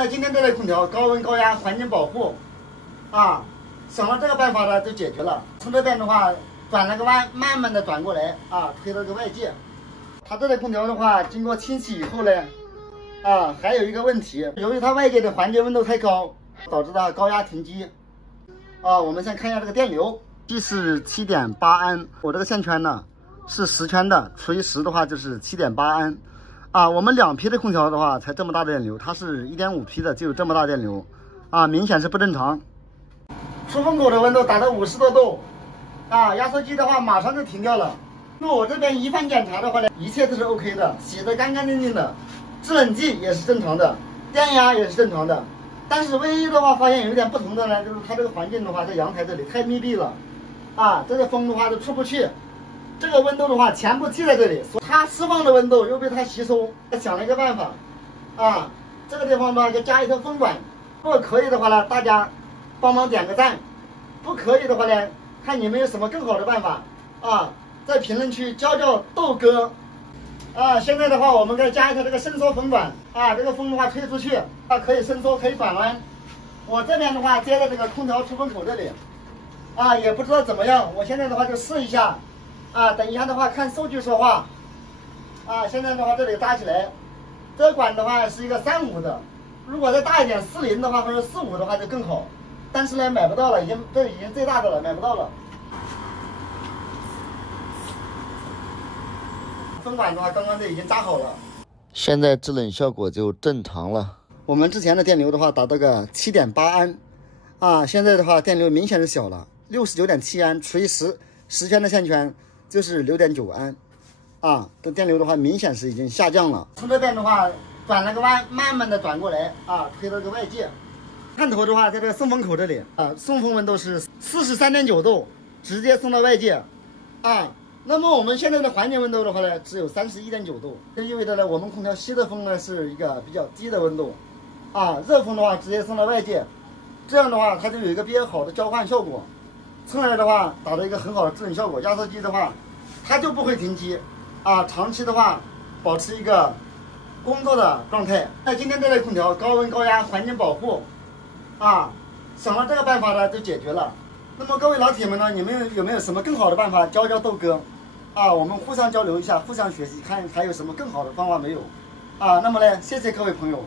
那今天这类空调高温高压环境保护，啊，想了这个办法呢就解决了。从这边的话转了个弯，慢慢的转过来啊，推到这个外界。它这类空调的话，经过清洗以后呢，还有一个问题，由于它外界的环境温度太高，导致它高压停机。我们先看一下这个电流，这是7.8安，我这个线圈呢是10圈的，除以10的话就是7.8安。我们2批的空调的话才这么大的电流，它是1.5批的就有这么大电流，明显是不正常。出风口的温度达到50多度，压缩机的话马上就停掉了。那我这边一番检查的话呢，一切都是 OK 的，洗得干干净净的，制冷剂也是正常的，电压也是正常的。但是唯一的话发现有一点不同的呢，就是它这个环境的话，在阳台这里太密闭了，这个风的话都出不去。这个温度的话全部积在这里，它释放的温度又被它吸收。想了一个办法，这个地方呢就加一条风管。如果可以的话呢，大家帮忙点个赞；不可以的话呢，看你们有什么更好的办法在评论区教豆哥。现在的话，我们再加一条这个伸缩风管这个风的话吹出去，可以伸缩，可以转弯。我这边的话接在这个空调出风口这里，也不知道怎么样。我现在的话就试一下。等一下的话看数据说话。现在的话这里搭起来，这个管的话是一个35的，如果再大一点40的话或者45的话就更好，但是呢买不到了，这已经最大的了，买不到了。风管的话刚刚就已经扎好了，现在制冷效果就正常了。我们之前的电流的话达到个7.8安，现在的话电流明显是小了，69.7安除以10圈的线圈就是6.9安，这电流的话明显是已经下降了。从这边的话转了个弯，慢慢的转过来推到这个外界。探头的话在这个送风口这里送风温度是43.9度，直接送到外界那么我们现在的环境温度的话呢，只有31.9度，这意味着呢，我们空调吸的风呢是一个比较低的温度，热风的话直接送到外界，这样的话它就有一个比较好的交换效果，从而的话达到一个很好的制冷效果。压缩机的话，它就不会停机，长期的话保持一个工作的状态。那今天这类空调高温高压环境保护，想了这个办法呢就解决了。那么各位老铁们呢，你们有没有什么更好的办法教豆哥？我们互相交流一下，互相学习，看还有什么更好的方法没有？那么呢，谢谢各位朋友。